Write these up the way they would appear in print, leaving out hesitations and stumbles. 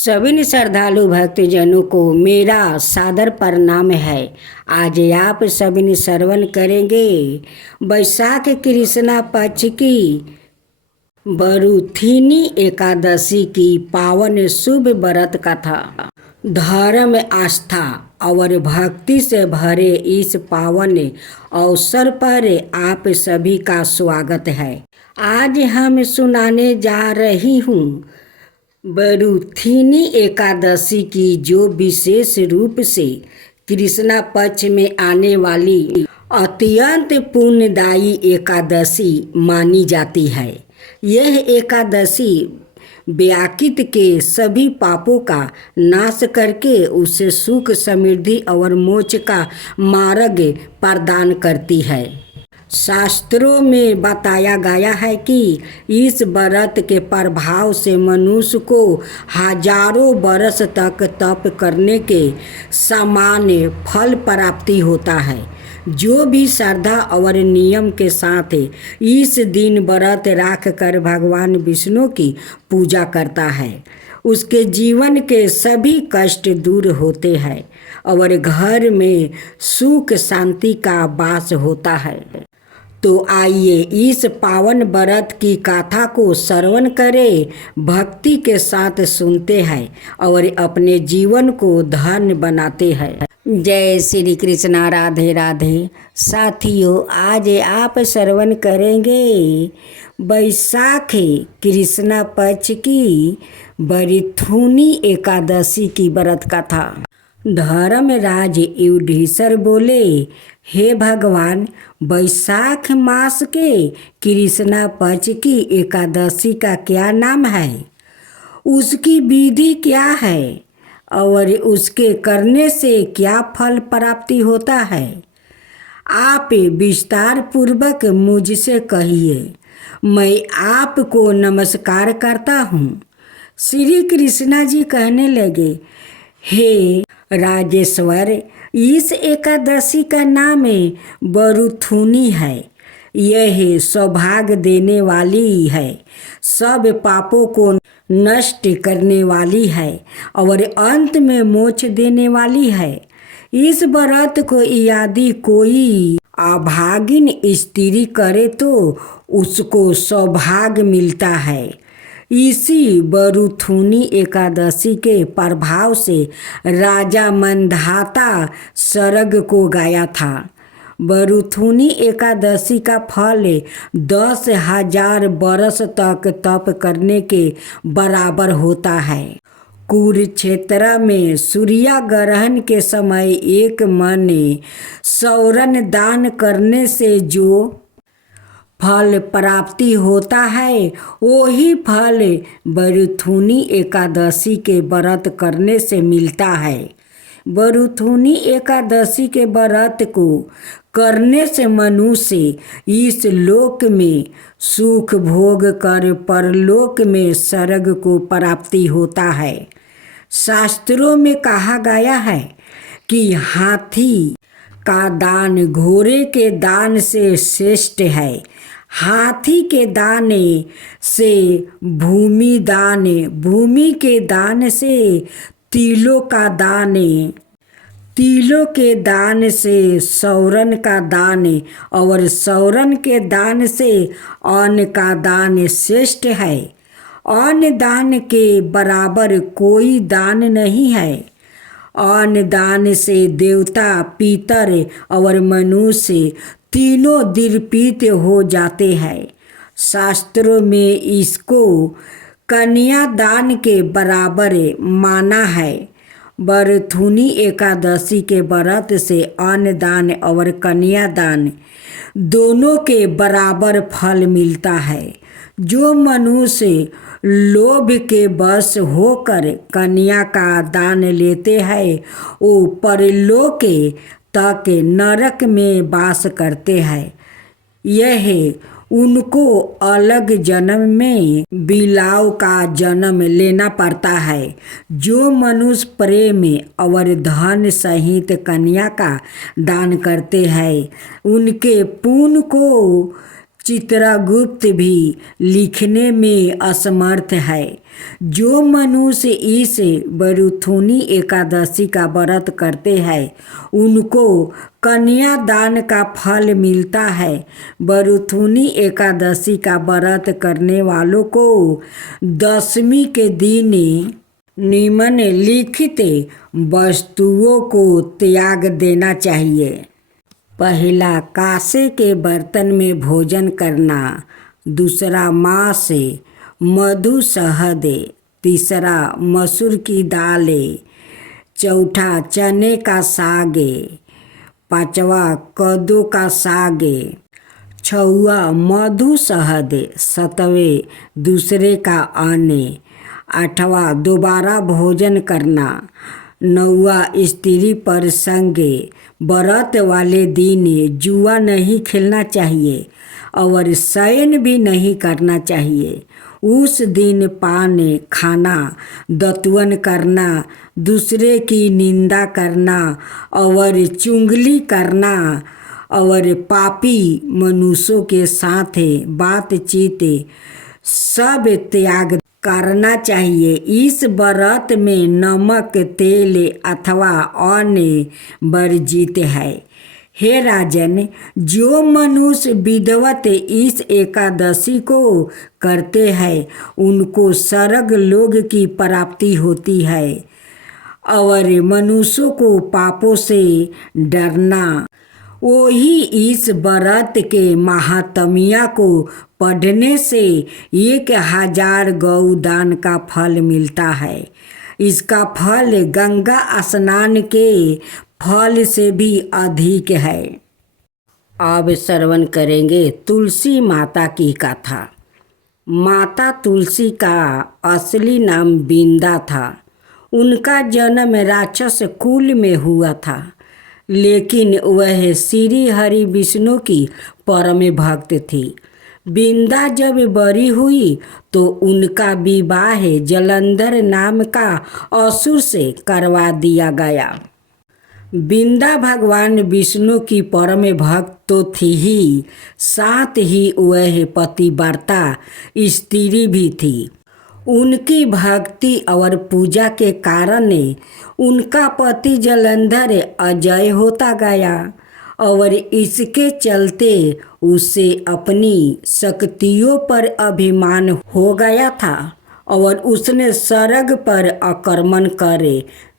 सभी श्रद्धालु भक्तजनों को मेरा सादर प्रणाम है। आज आप सभी श्रवण करेंगे वैशाख कृष्णा पक्ष की बरुथिनी एकादशी की पावन शुभ व्रत कथा। धर्म, आस्था और भक्ति से भरे इस पावन अवसर पर आप सभी का स्वागत है। आज हम सुनाने जा रही हूँ बरुथिनी एकादशी की, जो विशेष रूप से कृष्णा पक्ष में आने वाली अत्यंत पुण्यदायी एकादशी मानी जाती है। यह एकादशी व्याकित के सभी पापों का नाश करके उसे सुख, समृद्धि और मोक्ष का मार्ग प्रदान करती है। शास्त्रों में बताया गया है कि इस व्रत के प्रभाव से मनुष्य को हजारों वर्ष तक तप करने के समान फल प्राप्ति होता है। जो भी श्रद्धा और नियम के साथ इस दिन व्रत रख कर भगवान विष्णु की पूजा करता है, उसके जीवन के सभी कष्ट दूर होते हैं और घर में सुख शांति का वास होता है। तो आइए इस पावन व्रत की कथा को श्रवण करें, भक्ति के साथ सुनते हैं और अपने जीवन को धन्य बनाते हैं। जय श्री कृष्णा, राधे राधे। साथियों, आज आप श्रवण करेंगे वैशाख कृष्णा पक्ष की बरुथिनी एकादशी की व्रत कथा। धर्मराज युधिष्ठिर बोले, हे भगवान, वैशाख मास के कृष्णा पक्ष की एकादशी का क्या नाम है? उसकी विधि क्या है और उसके करने से क्या फल प्राप्ति होता है? आप विस्तार पूर्वक मुझसे कहिए। मैं आपको नमस्कार करता हूँ। श्री कृष्णा जी कहने लगे, हे राजेश्वर, इस एकादशी का नाम बरुथिनी है। यह सौभाग्य देने वाली है, सब पापों को नष्ट करने वाली है और अंत में मोक्ष देने वाली है। इस व्रत को यदि कोई अभागिन स्त्री करे तो उसको सौभाग्य मिलता है। इसी बरुथिनी एकादशी के प्रभाव से राजा मंधाता स्वर्ग को गया था। बरुथिनी एकादशी का फल 10,000 वर्ष तक तप करने के बराबर होता है। कुरुक्षेत्र में सूर्य ग्रहण के समय एक मन स्वर्ण दान करने से जो फल प्राप्ति होता है, वही फल बरुथिनी एकादशी के व्रत करने से मिलता है। बरुथिनी एकादशी के व्रत को करने से मनुष्य इस लोक में सुख भोग कर परलोक में स्वर्ग को प्राप्ति होता है। शास्त्रों में कहा गया है कि हाथी का दान घोड़े के दान से श्रेष्ठ है। हाथी के दान से भूमि दान, भूमि के दान से तिलों का दान, तिलों के दान से स्वर्ण का दान और स्वर्ण के दान से अन्न का दान श्रेष्ठ है। अन्न दान के बराबर कोई दान नहीं है। अन्न दान से देवता, पितर और मनुष्य तीनों दीर्पित हो जाते हैं। शास्त्रों में इसको कन्यादान के बराबर माना है। बरुथिनी एकादशी के व्रत से अन्न दान और कन्यादान दोनों के बराबर फल मिलता है। जो मनुष्य लोभ के वश होकर कन्या का दान लेते हैं, वो परलोक तक नरक में वास करते हैं। यह उनको अलग जन्म में बिलाव का जन्म लेना पड़ता है। जो मनुष्य प्रेम और धन सहित कन्या का दान करते हैं, उनके पुण्य को चित्रगुप्त भी लिखने में असमर्थ है। जो मनुष्य इस बरुथुनी एकादशी का व्रत करते हैं उनको कन्यादान का फल मिलता है। बरुथुनी एकादशी का व्रत करने वालों को दशमी के दिन निम्नलिखित वस्तुओं को त्याग देना चाहिए। पहला, कांसे के बर्तन में भोजन करना। दूसरा, मांस, मधु, शहद। तीसरा, मसूर की दाल। चौथा, चने का साग। पांचवा, कद्दू का साग। छठवा, मधु, शहद। सातवें, दूसरे का अन्न। आठवां, दोबारा भोजन करना। नौवा, स्त्री पर संग। व्रत वाले दिन जुआ नहीं खेलना चाहिए और शयन भी नहीं करना चाहिए। उस दिन पान खाना, दतुअन करना, दूसरे की निंदा करना और चुगली करना और पापी मनुष्यों के साथ बातचीत सब त्याग करना चाहिए। इस व्रत में नमक, तेल अथवा अन्न वर्जित है। हे राजन, जो मनुष्य विधिवत इस एकादशी को करते हैं उनको स्वर्ग लोक की प्राप्ति होती है और मनुष्यों को पापों से डरना। वही इस व्रत के महात्म्य को पढ़ने से 1000 गौदान का फल मिलता है। इसका फल गंगा स्नान के फल से भी अधिक है। अब श्रवण करेंगे तुलसी माता की कथा। माता तुलसी का असली नाम बिंदा था। उनका जन्म राक्षस कुल में हुआ था, लेकिन वह श्री हरि विष्णु की परम भक्त थी। बिंदा जब बड़ी हुई तो उनका विवाह जलंधर नाम का असुर से करवा दिया गया। बिंदा भगवान विष्णु की परम भक्त तो थी ही, साथ ही वह पतिव्रता स्त्री भी थी। उनकी भक्ति और पूजा के कारण उनका पति जलंधर अजय होता गया और इसके चलते उसे अपनी शक्तियों पर अभिमान हो गया था और उसने स्वर्ग पर आक्रमण कर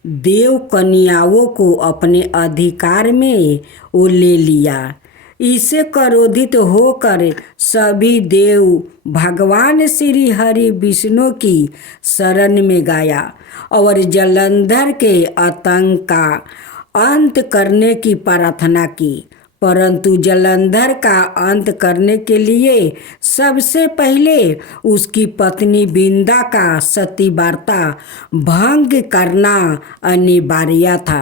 देव कन्याओं को अपने अधिकार में वो ले लिया। इससे क्रोधित होकर सभी देव भगवान श्री हरि विष्णु की शरण में गया और जलंधर के आतंक का अंत करने की प्रार्थना की। परंतु जलंधर का अंत करने के लिए सबसे पहले उसकी पत्नी बिंदा का सतीव्रता भंग करना अनिवार्य था।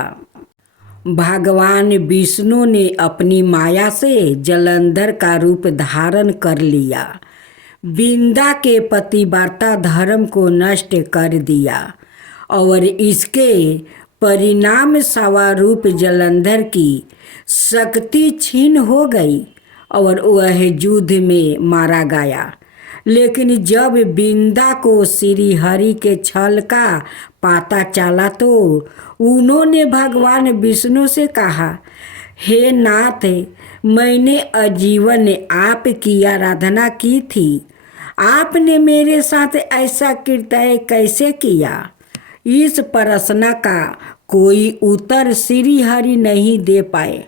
भगवान विष्णु ने अपनी माया से जलंधर का रूप धारण कर लिया। बिंदा के पतिव्रता धर्म को नष्ट कर दिया और इसके परिणाम स्वरूप जलंधर की शक्ति छीन हो गई और वह युद्ध में मारा गया। लेकिन जब बिंदा को श्री हरि के छल का पता चला तो उन्होंने भगवान विष्णु से कहा, हे नाथ, मैंने आजीवन आपकी आराधना की थी, आपने मेरे साथ ऐसा कृत्य कैसे किया? इस प्रश्न का कोई उत्तर श्री हरि नहीं दे पाए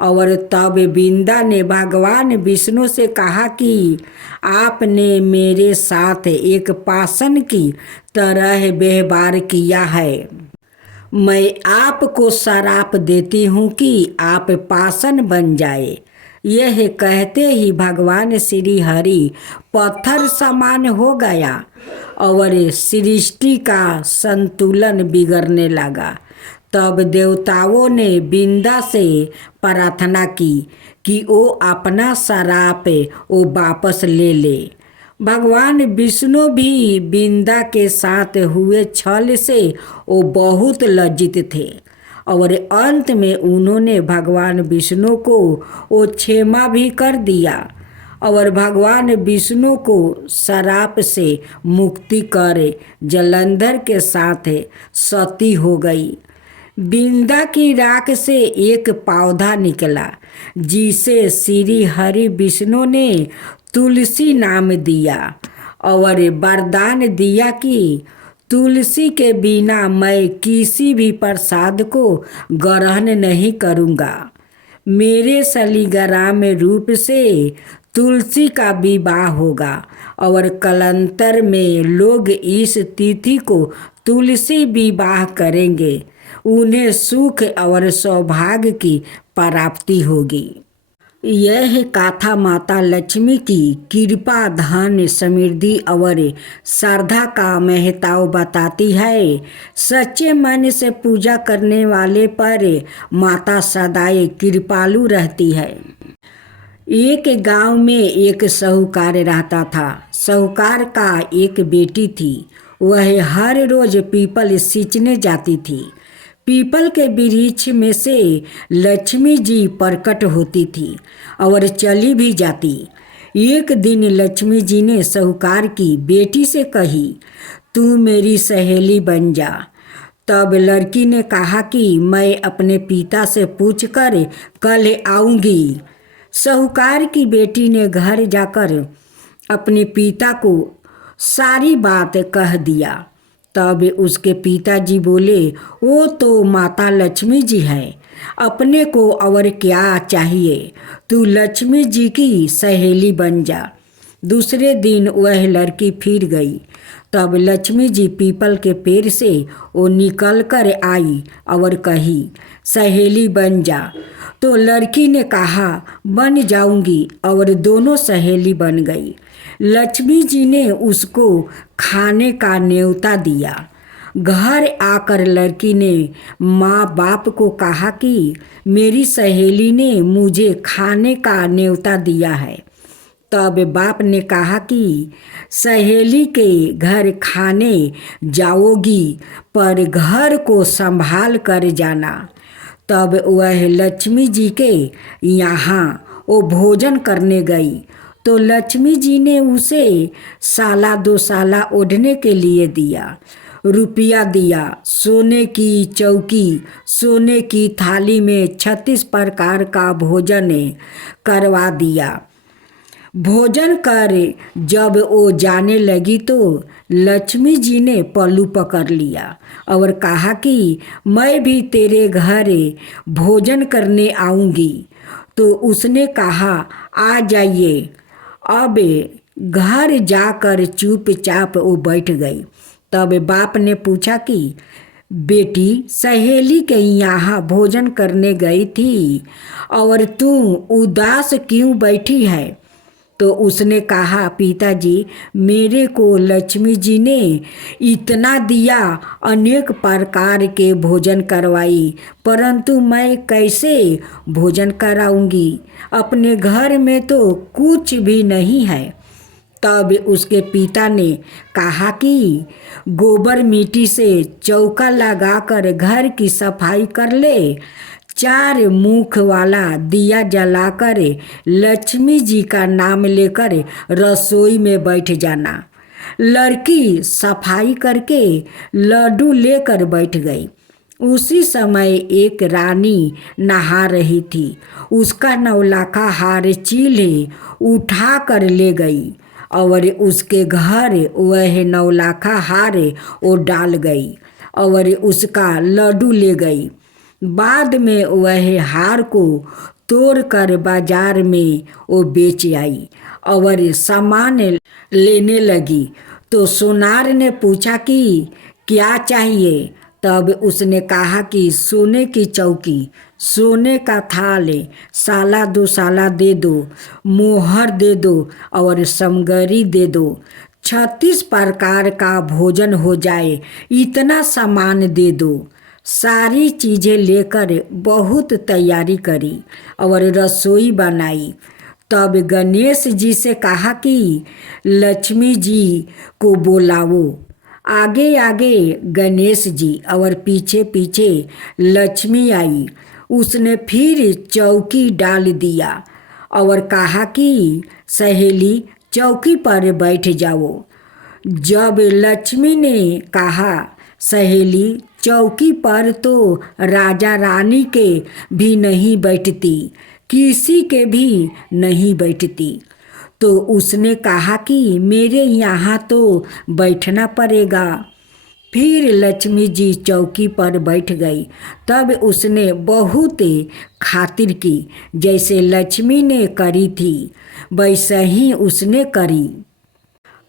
और तब बिंदा ने भगवान विष्णु से कहा कि आपने मेरे साथ एक पाषाण की तरह व्यवहार किया है। मैं आपको श्राप देती हूँ कि आप पाषाण बन जाए। यह कहते ही भगवान श्री हरि पत्थर समान हो गया और सृष्टि का संतुलन बिगड़ने लगा। तब देवताओं ने बिंदा से प्रार्थना की कि वो अपना श्राप वो वापस ले ले। भगवान विष्णु भी बिंदा के साथ हुए छल से वो बहुत लज्जित थे और अंत में उन्होंने भगवान विष्णु को वो क्षमा भी कर दिया और भगवान विष्णु को शराप से मुक्ति कर जलंधर के साथ सती हो गई। बिंदा की राख से एक पौधा निकला जिसे श्री हरि विष्णु ने तुलसी नाम दिया और वरदान दिया कि तुलसी के बिना मैं किसी भी प्रसाद को ग्रहण नहीं करूँगा। मेरे शालिग्राम रूप से तुलसी का विवाह होगा और कलंतर में लोग इस तिथि को तुलसी विवाह करेंगे। उन्हें सुख और सौभाग्य की प्राप्ति होगी। यह गाथा माता लक्ष्मी की कृपा, धन, समृद्धि और श्रद्धा का महत्व बताती है। सच्चे मन से पूजा करने वाले पर माता सदैव कृपालु रहती है। एक गांव में एक साहूकार रहता था। साहूकार का एक बेटी थी। वह हर रोज पीपल सींचने जाती थी। पीपल के वृक्ष में से लक्ष्मी जी प्रकट होती थी और चली भी जाती। एक दिन लक्ष्मी जी ने साहूकार की बेटी से कही, तू मेरी सहेली बन जा। तब लड़की ने कहा कि मैं अपने पिता से पूछकर कल आऊँगी। साहूकार की बेटी ने घर जाकर अपने पिता को सारी बात कह दिया। तब उसके पिताजी बोले, वो तो माता लक्ष्मी जी है, अपने को और क्या चाहिए, तू लक्ष्मी जी की सहेली बन जा। दूसरे दिन वह लड़की फिर गई। तब लक्ष्मी जी पीपल के पेड़ से वो निकल कर आई और कही, सहेली बन जा। तो लड़की ने कहा, बन जाऊंगी, और दोनों सहेली बन गई। लक्ष्मी जी ने उसको खाने का न्योता दिया। घर आकर लड़की ने माँ बाप को कहा कि मेरी सहेली ने मुझे खाने का न्योता दिया है। तब बाप ने कहा कि सहेली के घर खाने जाओगी, पर घर को संभाल कर जाना। तब वह लक्ष्मी जी के यहाँ वो भोजन करने गई तो लक्ष्मी जी ने उसे साला 2 साला ओढ़ने के लिए दिया, रुपया दिया, सोने की चौकी, सोने की थाली में 36 प्रकार का भोजन करवा दिया। भोजन कर जब वो जाने लगी तो लक्ष्मी जी ने पल्लू पकड़ लिया और कहा कि मैं भी तेरे घर भोजन करने आऊँगी। तो उसने कहा, आ जाइए। अब घर जाकर चुपचाप वो बैठ गई। तब बाप ने पूछा कि बेटी, सहेली के यहाँ भोजन करने गई थी और तू उदास क्यों बैठी है? तो उसने कहा, पिताजी, मेरे को लक्ष्मी जी ने इतना दिया, अनेक प्रकार के भोजन करवाई, परंतु मैं कैसे भोजन कराऊंगी? अपने घर में तो कुछ भी नहीं है। तब उसके पिता ने कहा कि गोबर मिट्टी से चौका लगाकर घर की सफाई कर ले, 4 मुख वाला दिया जलाकर लक्ष्मी जी का नाम लेकर रसोई में बैठ जाना। लड़की सफाई करके लड्डू लेकर बैठ गई। उसी समय एक रानी नहा रही थी। उसका 9 लाखा हार चील उठा कर ले गई और उसके घर वह 9 लाखा हार वो डाल गई और उसका लड्डू ले गई। बाद में वह हार को तोड़कर बाजार में वो बेच आई और सामान लेने लगी। तो सोनार ने पूछा कि क्या चाहिए? तब उसने कहा कि सोने की चौकी, सोने का थाल, साला 2 साला दे दो, मोहर दे दो और समगरी दे दो। 36 प्रकार का भोजन हो जाए, इतना सामान दे दो। सारी चीज़ें लेकर बहुत तैयारी करी और रसोई बनाई। तब गणेश जी से कहा कि लक्ष्मी जी को बुलाओ। आगे आगे गणेश जी और पीछे पीछे लक्ष्मी आई। उसने फिर चौकी डाल दिया और कहा कि सहेली चौकी पर बैठ जाओ। जब लक्ष्मी ने कहा सहेली चौकी पर तो राजा रानी के भी नहीं बैठती, किसी के भी नहीं बैठती, तो उसने कहा कि मेरे यहाँ तो बैठना पड़ेगा। फिर लक्ष्मी जी चौकी पर बैठ गई। तब उसने बहुत खातिर की, जैसे लक्ष्मी ने करी थी वैसा ही उसने करी।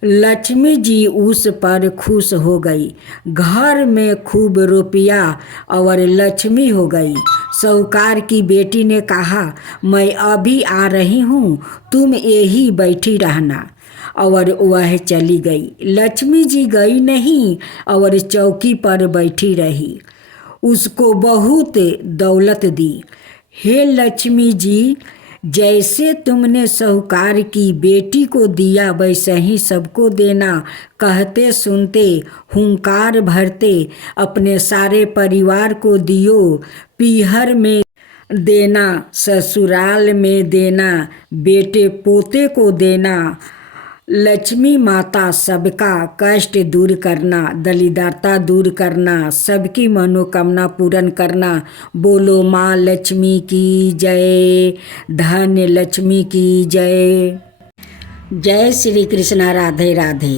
लक्ष्मी जी उस पर खुश हो गई। घर में खूब रुपया और लक्ष्मी हो गई। साहूकार की बेटी ने कहा मैं अभी आ रही हूँ, तुम यही बैठी रहना, और वह चली गई। लक्ष्मी जी गई नहीं और चौकी पर बैठी रही। उसको बहुत दौलत दी। हे लक्ष्मी जी, जैसे तुमने साहूकार की बेटी को दिया वैसे ही सबको देना। कहते सुनते हुंकार भरते अपने सारे परिवार को दियो। पीहर में देना, ससुराल में देना, बेटे पोते को देना। लक्ष्मी माता सबका कष्ट दूर करना, दरिद्रता दूर करना, सबकी मनोकामना पूर्ण करना। बोलो माँ लक्ष्मी की जय, धन लक्ष्मी की जय। जय श्री कृष्णा, राधे राधे।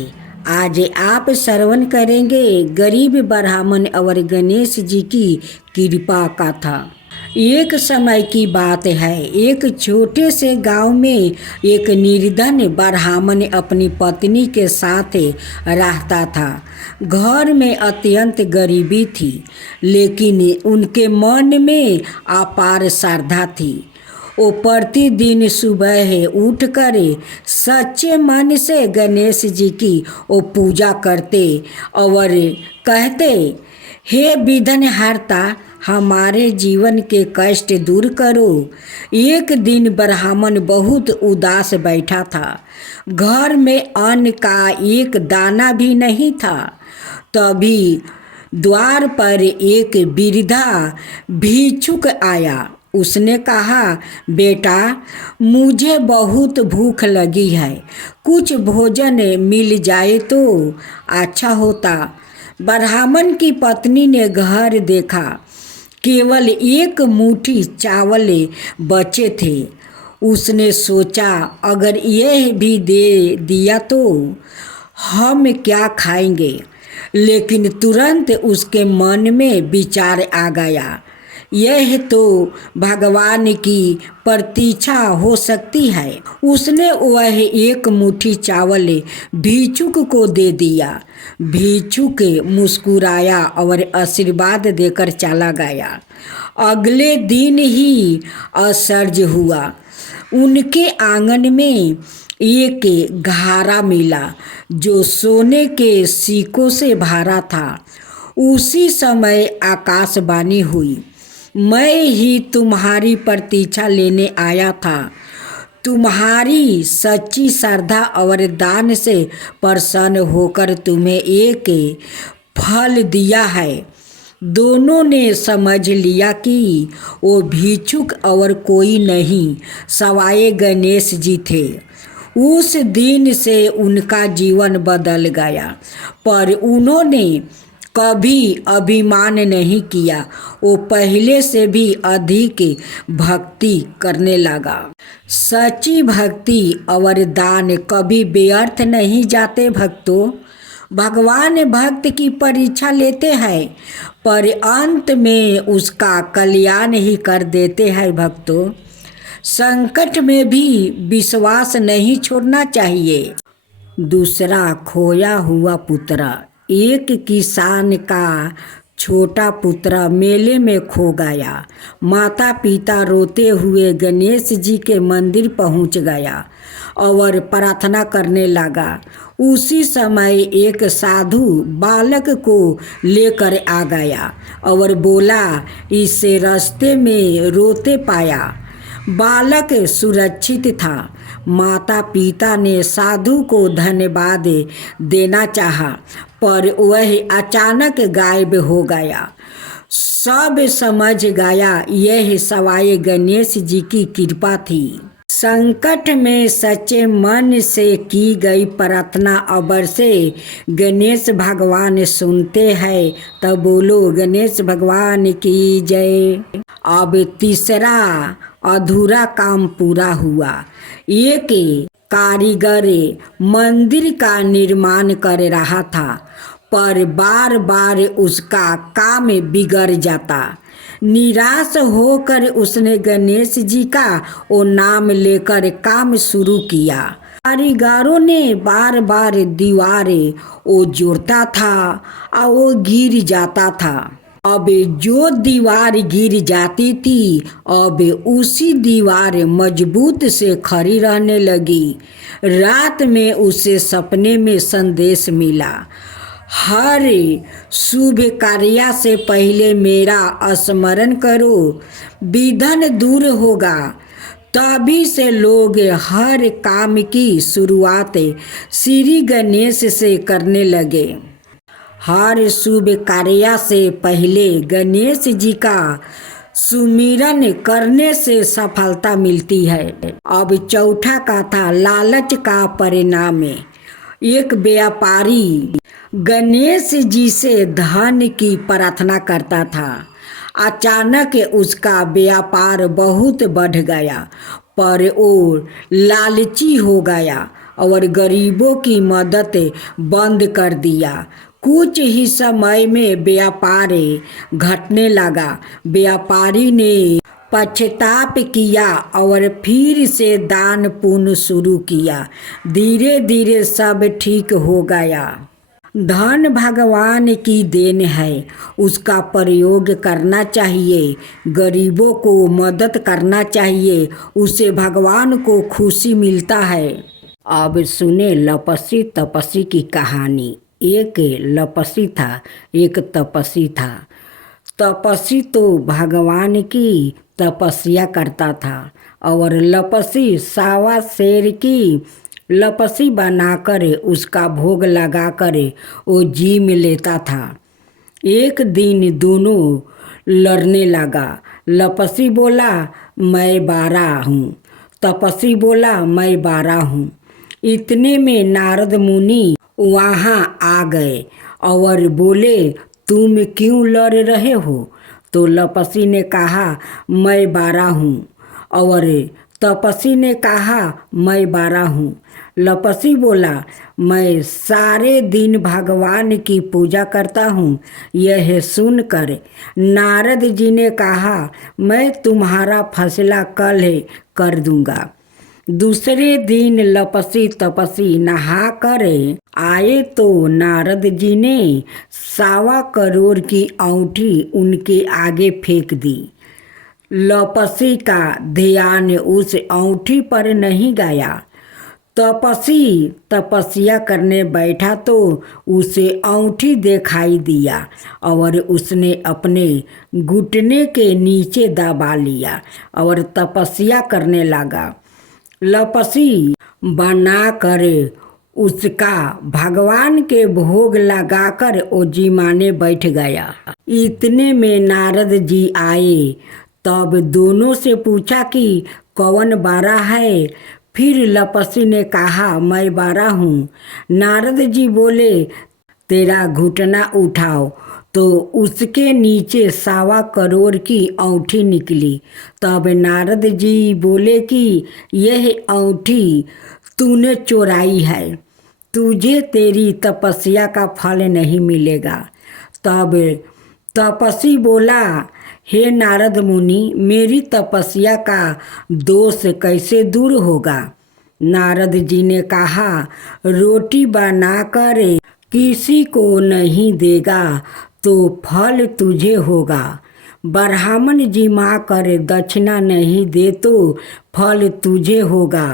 आज आप श्रवण करेंगे गरीब ब्राह्मण और गणेश जी की कृपा कथा। एक समय की बात है, एक छोटे से गांव में एक निर्धन ब्राह्मण अपनी पत्नी के साथ रहता था। घर में अत्यंत गरीबी थी, लेकिन उनके मन में अपार श्रद्धा थी। वो प्रतिदिन सुबह उठकर सच्चे मन से गणेश जी की वो पूजा करते और कहते, हे विघ्नहर्ता, हमारे जीवन के कष्ट दूर करो। एक दिन ब्राह्मण बहुत उदास बैठा था। घर में अन्न का एक दाना भी नहीं था। तभी द्वार पर एक वृद्धा भिक्षुक आया। उसने कहा, बेटा, मुझे बहुत भूख लगी है, कुछ भोजन मिल जाए तो अच्छा होता। ब्राह्मण की पत्नी ने घर देखा, केवल एक मुट्ठी चावल बचे थे। उसने सोचा, अगर यह भी दे दिया तो हम क्या खाएंगे। लेकिन तुरंत उसके मन में विचार आ गया, यह तो भगवान की प्रतीक्षा हो सकती है। उसने वह एक मुट्ठी चावल भिक्षुक को दे दिया। भिक्षुक मुस्कुराया और आशीर्वाद देकर चला गया। अगले दिन ही आश्चर्य हुआ। उनके आंगन में एक घड़ा मिला जो सोने के सिक्कों से भरा था। उसी समय आकाशवाणी हुई, मैं ही तुम्हारी प्रतीक्षा लेने आया था। तुम्हारी सच्ची श्रद्धा और दान से प्रसन्न होकर तुम्हें एक फल दिया है। दोनों ने समझ लिया कि वो भिक्षुक और कोई नहीं, सवाए गणेश जी थे। उस दिन से उनका जीवन बदल गया, पर उन्होंने कभी अभिमान नहीं किया। वो पहले से भी अधिक भक्ति करने लगा। सच्ची भक्ति और दान कभी व्यर्थ नहीं जाते भक्तों। भगवान भक्त की परीक्षा लेते हैं, पर अंत में उसका कल्याण ही कर देते हैं भक्तों। संकट में भी विश्वास नहीं छोड़ना चाहिए। दूसरा, खोया हुआ पुत्र। एक किसान का छोटा पुत्र मेले में खो गया। माता पिता रोते हुए गणेश जी के मंदिर पहुंच गया और प्रार्थना करने लगा। उसी समय एक साधु बालक को लेकर आ गया और बोला, इसे रास्ते में रोते पाया। बालक सुरक्षित था। माता पिता ने साधु को धन्यवाद देना चाहा, पर वह अचानक गायब हो गया। सब समझ गया यह सवाए गणेश जी की कृपा थी। संकट में सच्चे मन से की गई प्रार्थना अबर से गणेश भगवान सुनते हैं। तब बोलो गणेश भगवान की जय। अब तीसरा अधूरा काम पूरा हुआ। एक कारीगर मंदिर का निर्माण कर रहा था, पर बार बार उसका काम बिगड़ जाता। निराश होकर उसने गणेश जी का वो नाम लेकर काम शुरू किया। कारीगरों ने बार बार दीवारें वो जोड़ता था और वो गिर जाता था। अब जो दीवार गिर जाती थी, अब उसी दीवार मजबूत से खड़ी रहने लगी। रात में उसे सपने में संदेश मिला, हर शुभ कार्य से पहले मेरा स्मरण करो, विघ्न दूर होगा। तभी से लोग हर काम की शुरुआत श्री गणेश से करने लगे। हर शुभ कार्य से पहले गणेश जी का सुमिरन करने से सफलता मिलती है। अब चौथा कथा लालच का परिणाम। एक व्यापारी गणेश जी से धन की प्रार्थना करता था। अचानक उसका व्यापार बहुत बढ़ गया, पर वो लालची हो गया और गरीबों की मदद बंद कर दिया। कुछ ही समय में व्यापार घटने लगा। व्यापारी ने पश्चाताप किया और फिर से दान पुण्य शुरू किया। धीरे धीरे सब ठीक हो गया। धन भगवान की देन है, उसका प्रयोग करना चाहिए। गरीबों को मदद करना चाहिए, उससे भगवान को खुशी मिलता है। अब सुने लपसी तपसी की कहानी। एक लपसी था, एक तपसी था। तपसी तो भगवान की तपस्या करता था और लपसी सावा शेर की लपसी बनाकर उसका भोग लगाकर वो जीम लेता था। एक दिन दोनों लड़ने लगा। लपसी बोला मैं 12 हूँ, तपसी बोला मैं 12 हूँ। इतने में नारद मुनि वहाँ आ गए और बोले तुम क्यों लड़ रहे हो? तो लपसी ने कहा मैं 12 हूँ और तपसी ने कहा मैं 12 हूँ। लपसी बोला मैं सारे दिन भगवान की पूजा करता हूँ। यह सुनकर नारद जी ने कहा मैं तुम्हारा फैसला कल कर दूंगा। दूसरे दिन लपसी तपसी नहा कर आए तो नारद जी ने 1.25 करोड़ की अंगूठी उनके आगे फेंक दी। लपसी का ध्यान उस अंगूठी पर नहीं गया। तपसी तपस्या करने बैठा तो उसे अंगूठी दिखाई दिया और उसने अपने घुटने के नीचे दबा लिया और तपस्या करने लगा। लपसी बनाकर उसका भगवान के भोग लगाकर वो जिमाने बैठ गया। इतने में नारद जी आए। तब दोनों से पूछा कि कौन 12 है? फिर लपसी ने कहा मैं 12 हूँ। नारद जी बोले तेरा घुटना उठाओ। तो उसके नीचे 1.25 करोड़ की अंगूठी निकली। तब नारद जी बोले कि यह अंगूठी तूने चुराई है, तुझे तेरी तपस्या का फल नहीं मिलेगा। तब तपसी बोला हे नारद मुनि, मेरी तपस्या का दोष कैसे दूर होगा? नारद जी ने कहा रोटी बनाकर किसी को नहीं देगा तो फल तुझे होगा। ब्राह्मण जिमा कर दक्षिणा नहीं दे तो फल तुझे होगा।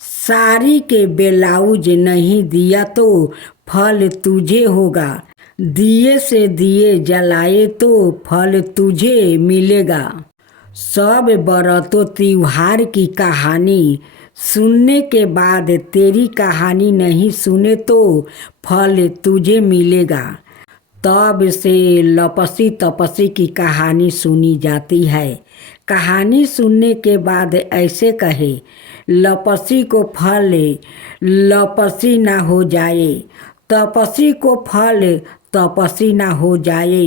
साड़ी के ब्लाउज नहीं दिया तो फल तुझे होगा। दिए से दिए जलाए तो फल तुझे मिलेगा। सब बरतों त्योहार की कहानी सुनने के बाद तेरी कहानी नहीं सुने तो फल तुझे मिलेगा। तब से लपसी तपसी की कहानी सुनी जाती है। कहानी सुनने के बाद ऐसे कहे, लपसी को फल लपसी ना हो जाए, तपसी को फल तपसी ना हो जाए।